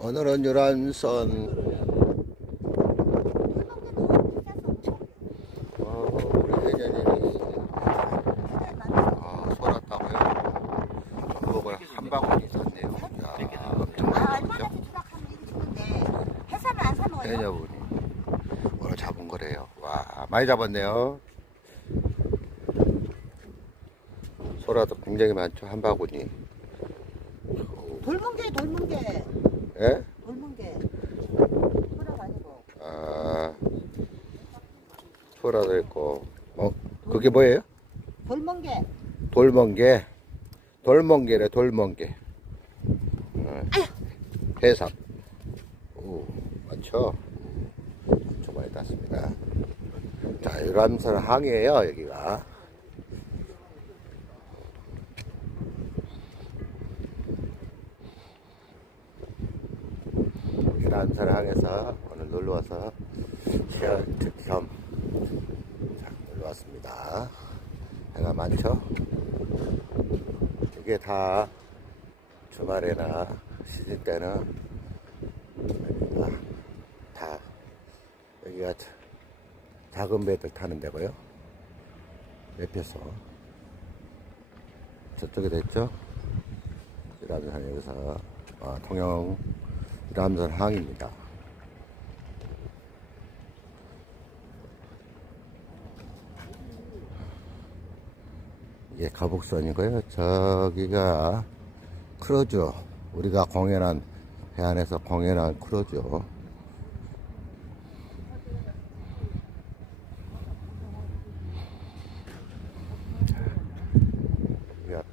오늘은 유람선 어, 우리 내년이 아, 소랐다고요? 그거를 한 바구니 샀네요. 야, 엄청 아, 많이 오늘 잡은 거래요. 와, 많이 잡았네요. 소라도 굉장히 많죠, 한 바구니. 돌멍게 돌멍게 예? 돌멍게 소라가 아니고 아, 소라도 있고. 어, 그게 뭐예요? 돌멍게 돌멍게. 돌멍게래, 돌멍게. 어, 해삼. 오, 많죠? 엄청 많이 땄습니다. 자, 유람선 항이에요, 여기가. 유람선 항에서 오늘 놀러 와서 시연 특혐 자, 놀러 왔습니다. 해가 많죠? 이게 다 주말에나 시즌 때는 여기가 다 여기가 자- 작은 배들 타는 데고요. 옆에서 저쪽에 됐죠? 유람선 여기서 어, 통영 유람선 항입니다. 이게 가복선이고요. 저기가 크루즈. 우리가 공연한 해안에서 공연한 크루즈.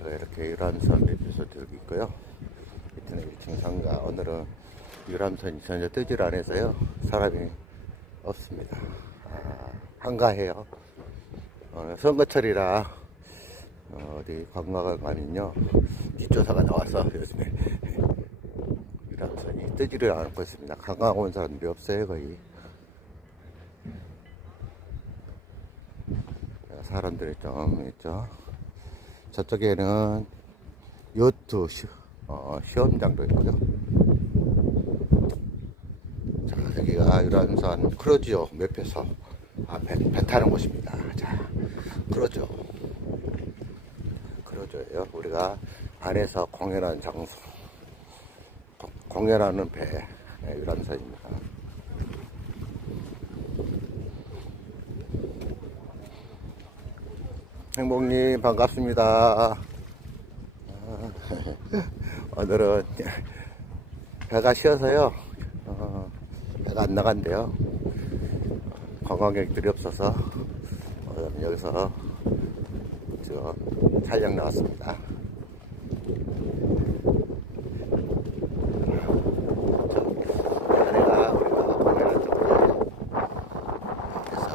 이렇게 유람선 리조트들이 있고요. 밑에는 1층 상가. 오늘은 유람선이 전혀 뜨질 않아서요. 사람이 없습니다. 아, 한가해요. 오늘 선거철이라 어, 디 관광을 아니요 뒷조사가 나와서 요즘에 유람선이 뜨지를 않고 있습니다. 관광 온 사람들이 없어요 거의. 사람들이 좀 있죠. 저쪽에는 요트 시, 어, 시험장도 있고요. 자, 여기가 유람선 크루즈요 매표소 앞에 배 타는 곳입니다. 자, 크루즈. 크루즈예요. 우리가 안에서 공연하는 장소. 고- 공연하는 배 네, 유람선입니다. 행복님 반갑습니다. 아, 오늘은 배가 쉬어서요. 어, 배가 안 나간대요. 관광객들이 없어서 오늘 여기서 저 촬영 나왔습니다. 안에가 우리가 공연할 쪽으로 그래서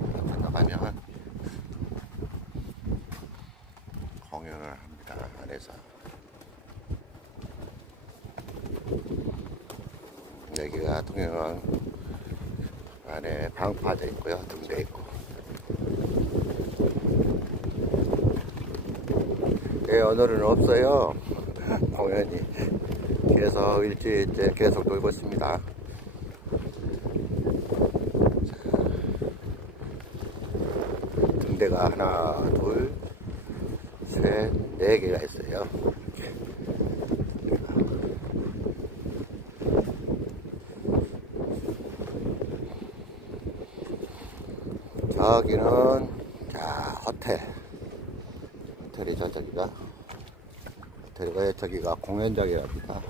우리가 건너가면 공연을 합니다. 안에서 여기가 통영항 안에 방파제 있고요. 등대 있고. 예, 오늘은 없어요. 공연이. 그래서 일주일째 계속 놀고 있습니다. 등대가 하나, 둘, 셋, 네 개가 있어요. 저기는 자 호텔. 호텔이죠 저기가. 호텔이고요 저기가 공연장이랍니다.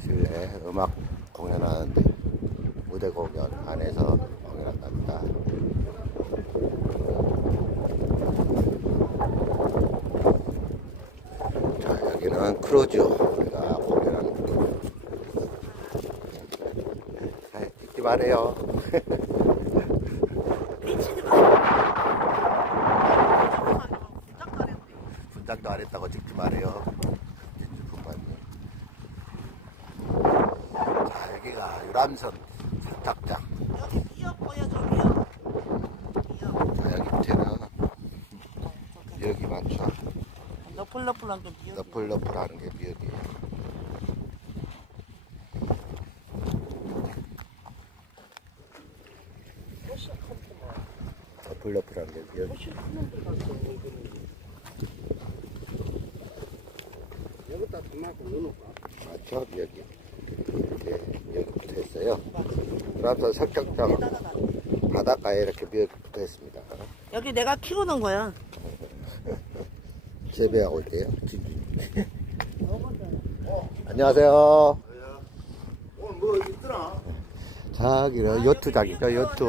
실내 음악 공연하는데 무대 공연 안에서 공연한답니다. 자 여기는 크루즈. 우리가 공연하는 크루즈. 자, 잊지 말아요 우람선 세탁장. 여기 미역 보여줘 미역. 미역. 아, 여기 밑에는 미역이 많죠. 너플너플한 게 미역. 너플너플한 게 미역이에요. 너플너플한 게 미역. 그러면서 석격장 바닷가에 이렇게 몇 붙어 있습니다. 여기 내가 키우는 거야. 재배하고 있대요. 안녕하세요. 오늘 뭐 있더라? 자기는 요트장이죠. 요트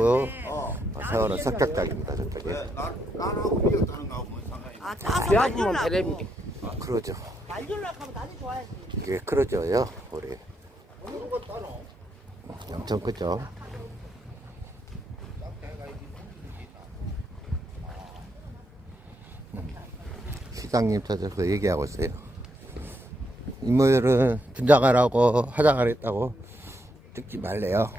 어. 세워는 석격장입니다. 저쪽에. 왜? 나, 나하고 이겼다는 거하고 뭔 상관이? 아, 배아프면 말리려고. 배랩이지. 그러죠. 말리려고 하면 나는 좋아야지. 이게 그러죠요. 우리 어느 거 따노? 엄청 크죠. 음, 시장님 찾아서 얘기하고 있어요. 인물은 분장하라고 화장을 했다고 찍지 말래요.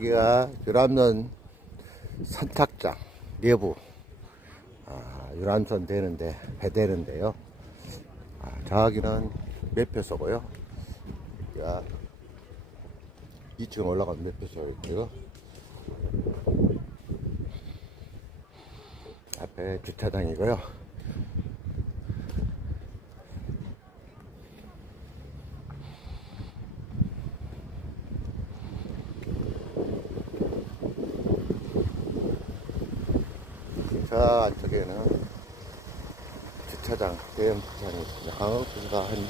여기가 유람선 선착장 내부 아, 유람선 되는데 배 되는데요. 아, 저기는 매표소고요. 여기가 2층 올라가면 매표소 있고요. 앞에 주차장이고요. 저 안쪽에는 주차장, 대형 주차장이 있습니다. 강원도가 한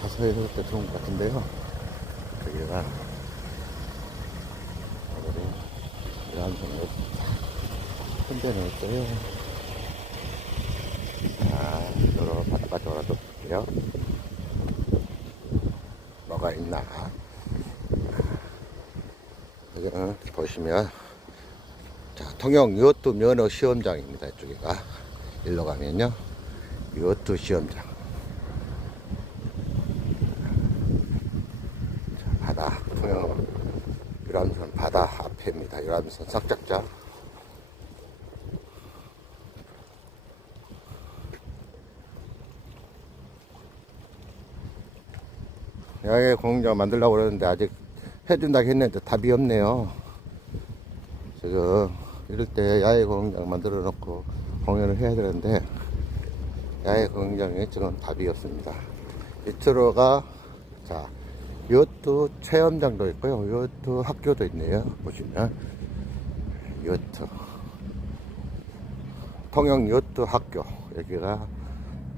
다섯 여섯 대 들어온 것 같은데요. 여기가 오늘은 혼자는 있어요. 자, 여러 또 볼게요. 뭐가 있나. 여기는 보시면 자, 통영 요트 면허 시험장입니다. 이쪽에가. 일로 가면요. 요트 시험장. 자, 바다, 통영 유람선 바다 앞에입니다. 유람선 삭작장. 야외 공장 만들려고 그러는데 아직 해준다고 했는데 답이 없네요. 지금 이럴 때 야외 공장 만들어 놓고 공연을 해야 되는데 야외 공장에 지금 답이 없습니다. 이쪽으로가 자 요트 체험장도 있고요. 요트 학교도 있네요. 보시면 요트 통영 요트 학교 여기가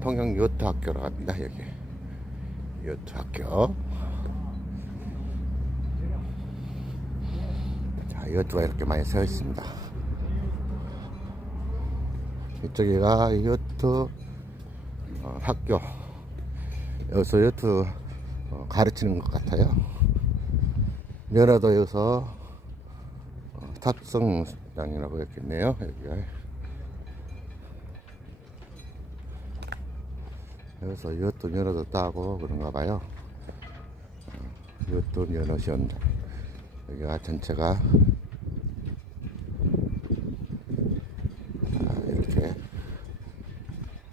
통영 요트 학교로 갑니다. 여기 요트 학교 자, 요트가 이렇게 많이 서 있습니다. 이쪽에가 요트 어, 학교. 여기서 요트 어, 가르치는 것 같아요. 면허도 여기서 어, 탑승장이라고 했겠네요. 여기가. 여기서 요트 면허도 따고 그런가 봐요. 어, 요트 면허 시험장. 여기가 전체가 아, 이렇게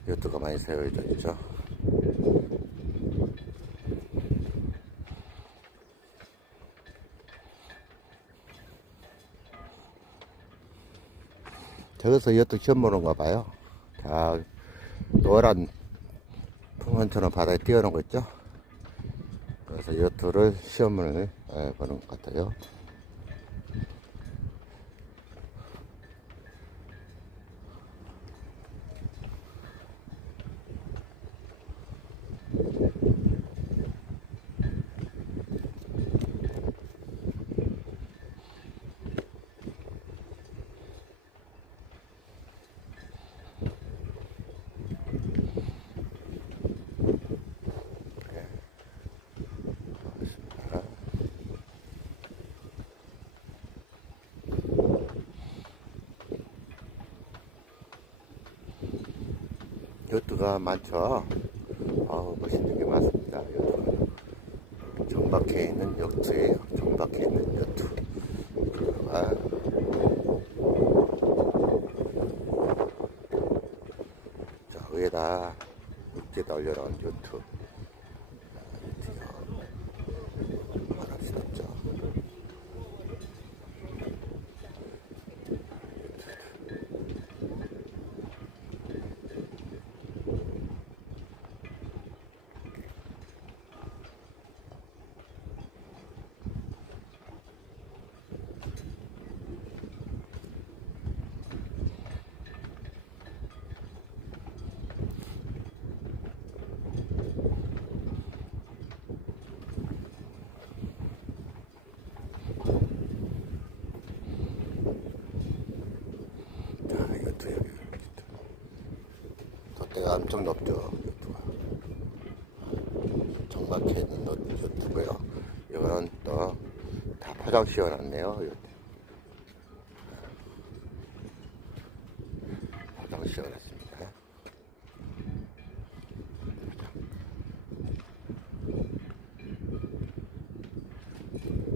요트가 많이 세워져 있죠. 저기서 요트 시험 보는가 봐요. 자, 노란 풍선처럼 바다에 띄어놓은 거 있죠? 그래서 요트를 시험을 예, 보는 것 같아요. 거 많죠? 아우, 멋있는 게 많습니다. 요트. 정박해 있는 요트예요. 정박해 있는 요트. 아. 자, 위에다 육지에다 올려놓은 요트. 바람스럽죠. 자, 요트 여기 요트. 돛대가 엄청 높죠. 정박해 있는 요- 요트고요. 이거는 또 다 포장. 요트. 포장 씌워놨습니다.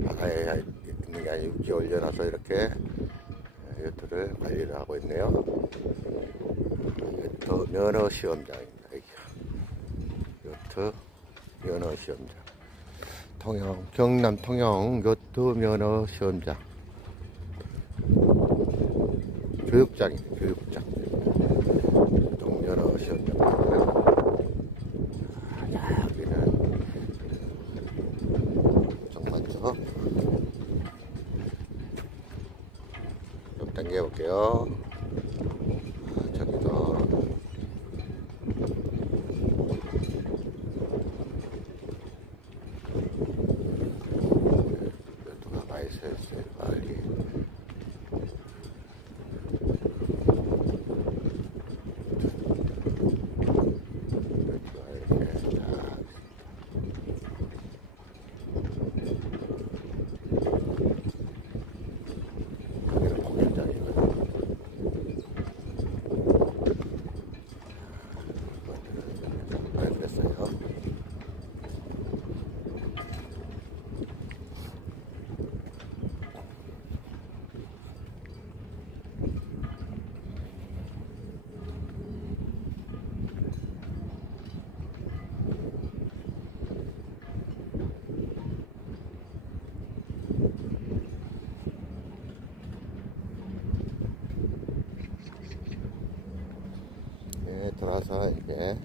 바다에 있는 게 아니고 올려놔서 이렇게 요트를 관리를 하고 있네요. 요트 면허 시험장입니다. 요트 면허 시험장. 통영, 경남 통영 요트 면허 시험장. 교육장이네, 교육장. 동면허 시험장. 자, 여기는 좀 많죠? 좀 당겨볼게요. 아, 저기도. 누가 많이 샜어요, 빨리. 이렇게 딱 여기는 공연장이고요. 많이 그랬어요. 네, 돌아서 이제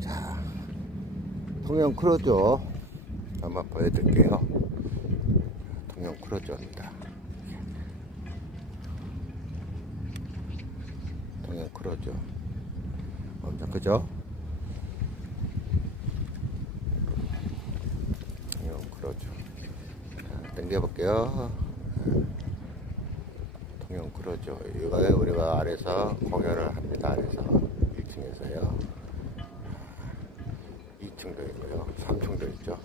자 통영 크루즈 한번 보여드릴게요. 통영 크루즈입니다. 통영 크루즈 엄청 크죠? 통영 자, 당겨볼게요. 통영 크루즈 이거 우리가 아래서 공연을 합니다 아래서 1층에서요 2층도 있고요. 3층도 있죠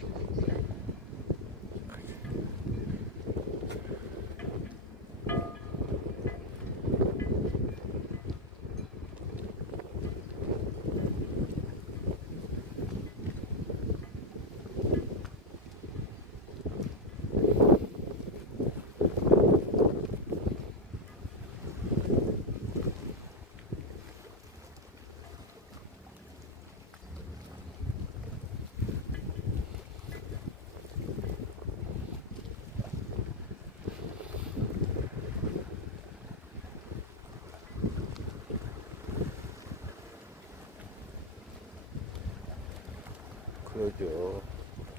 크루즈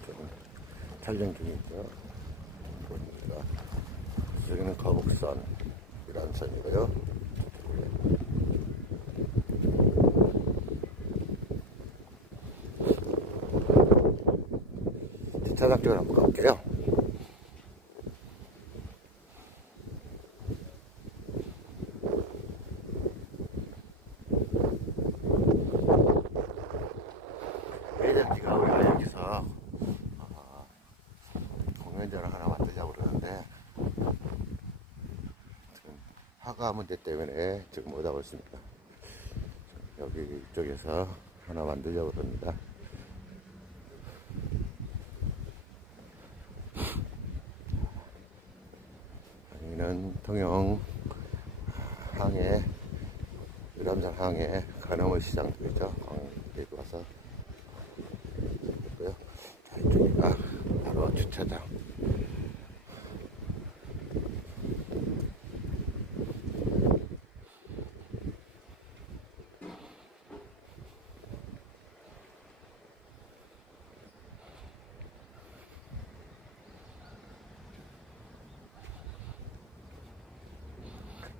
좀 촬영 중이고요. 보입니다 여기는 거북선 이란 선이고요. 주차장 쪽으로 한번 가볼게요 에이전지가 우리가 여기서 어, 공연장을 하나 만들자고 그러는데 허가 문제 때문에 지금 못 하고 있습니다. 여기 이쪽에서 하나 만들려고 합니다. 여기는 통영 항해, 유람선 항해 간어물 시장 되죠. 광대에 와서 있고요. 자, 이쪽이가 바로 주차장.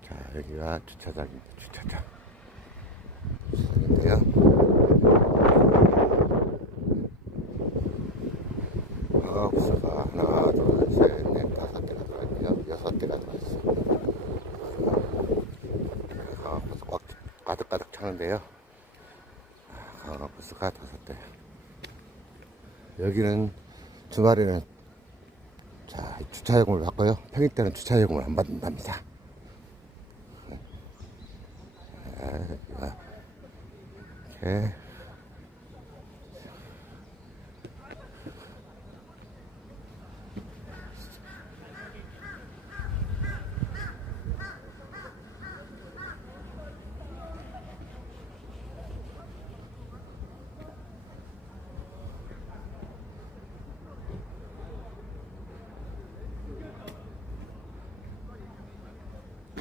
자, 여기가 주차장입니다. 주차장. 주차장인데요. 아, 부스가 하나, 둘, 셋, 넷, 다섯 대가 들어있고요. 여섯 대가 들어있어요. 아, 부스 꽉 가득가득 차는데요. 아, 부스가 다섯 대. 여기는 주말에는 자, 주차요금을 받고요. 평일 때는 주차요금을 안 받는답니다. 이렇게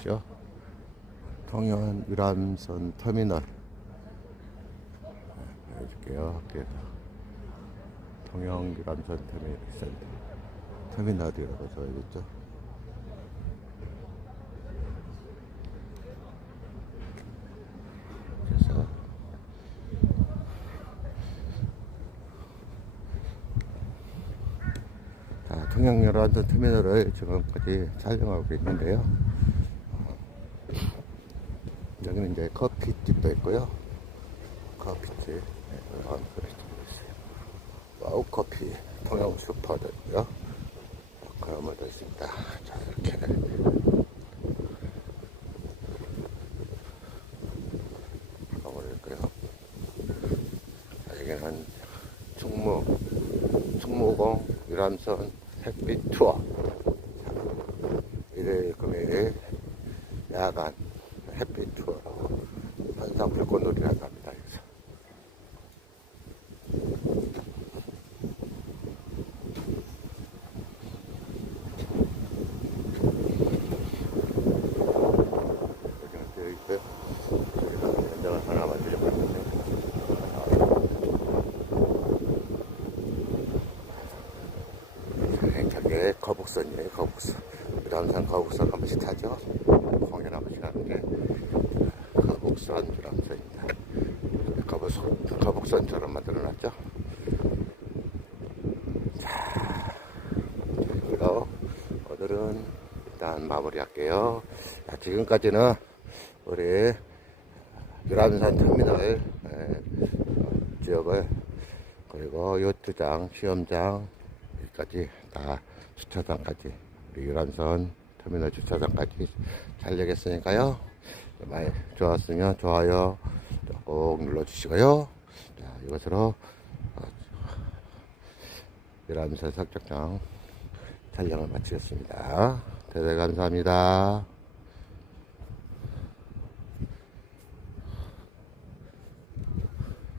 죠 통영 유람선 터미널 네, 보여줄게요. 그래서 통영 유람선 터미널 터미널이라고 적어야겠죠. 그래서 자, 통영 유람선 터미널을 지금까지 촬영하고 있는데요. 여기는 이제 커피집도 있고요. 커피집. 네, 그릇도 있어요. 와우 커피. 통영 슈퍼도 있고요. 그런 것도 있습니다. 자, 이렇게. 가버릴까요? 여기는 충무, 충무공 유람선 햇빛 투어. 일요일, 금요일, 야간 햇빛 투어라고 환상 불꽃놀이라고 합니다. 여기서. 여기는 되어 있고요. 여기서 연장을 하나 만들려고 하는데 거북선이에요, 거북선. 유람선 거북선 한 번씩 타죠. 공연 한 번씩 하는데 거북선 유람선입니다. 거북선, 거북선처럼 만들어놨죠. 자, 그리고 오늘은 일단 마무리할게요. 자, 지금까지는 우리 유람선 터미널 예, 어, 지역을 그리고 요트장, 시험장 여기까지 다 주차장까지 우리 유람선 터미널 주차장까지 촬영했으니까요. 많이 좋았으면 좋아요 꼭 눌러주시고요. 자, 이것으로 어, 유람선 석적장 촬영을 마치겠습니다. 대단히 감사합니다.